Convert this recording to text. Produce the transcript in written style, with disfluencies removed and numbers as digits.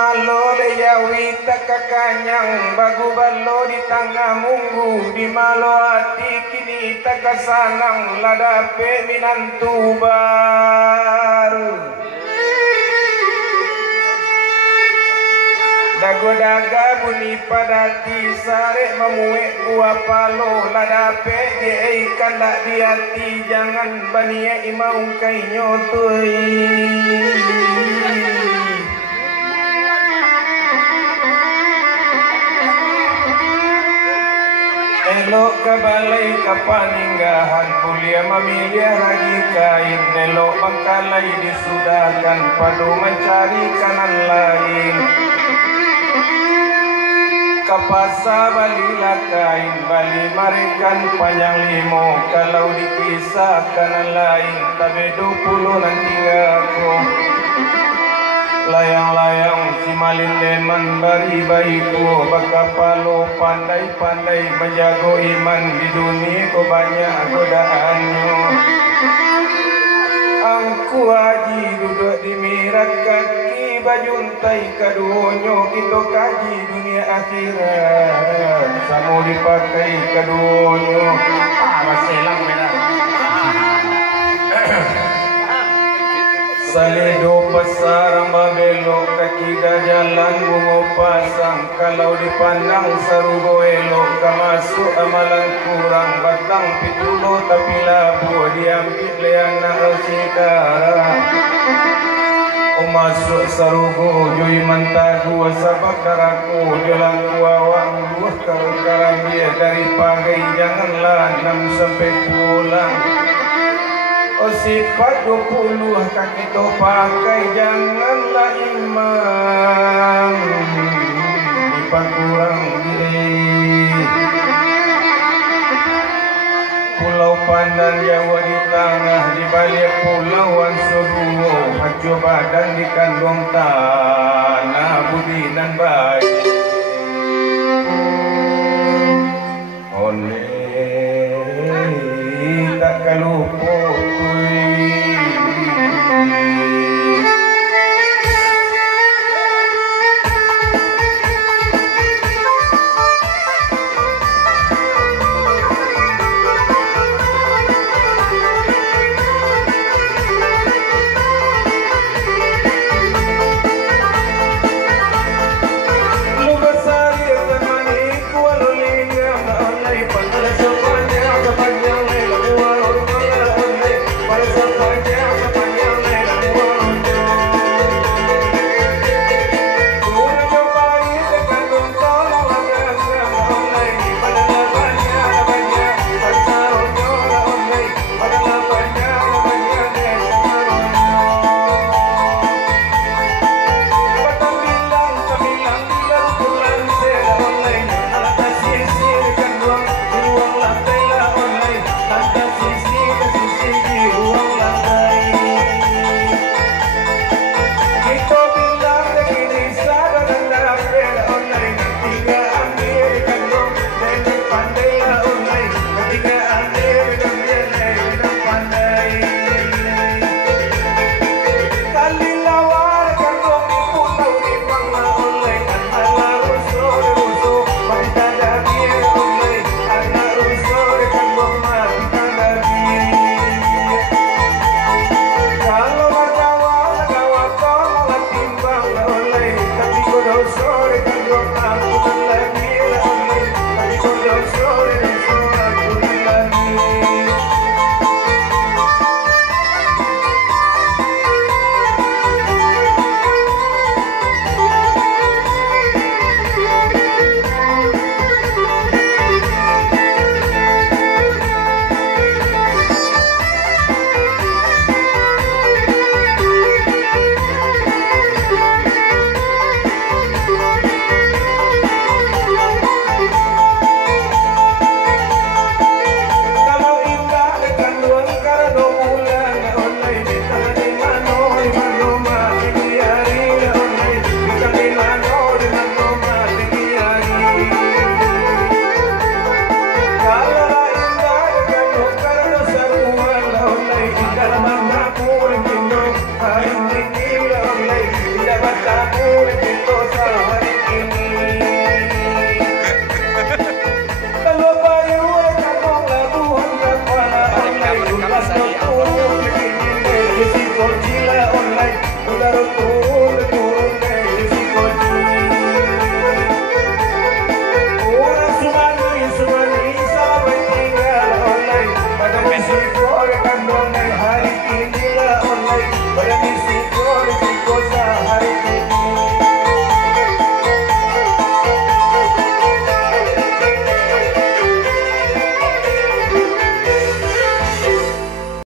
malo leyawi takakanyang bagu balo di tangga munggu di malo hati kini takasanang ladape minantu baru dago-daga bunyi padati sare memuek gua palo ladape ye kandak di hati jangan bania imau kai nyotui elok kabalai kapaninggahan kuliah memilih lagi kain elok bangkalai disudahkan padu mencari kanan lain kapasa balilah kain bali marikan panjang limo kalau dipisah kanan lain tabe 20 nanti aku layang-layang si malin leman bari bayiku bakapalo pandai-pandai menjago iman di dunia ko banyak godaannya angku haji duduk di mirat kaki bajuntai kaduonyo kita kaji dunia akhirat samu dipakai kaduonyo maselang benar saledo pasarang babelo kaki jalan bungo pasang kalau dipandang sarugo elok kamasuk amalan kurang batang pitulo tapi labu diampit leana alsikara masuk sarugo joi mantagu sabak karaku jalan kuawang buah karam dia dari pagi janganlah 6 sampai pulang oh sifat 20 kaki to pakai janganlah imam dipakurang diri Pulau Pandan Jawa di tengah di balik pulauan Soduo hancur badan di kandung tanah budi dan baik oleh tak kalupo Godzilla online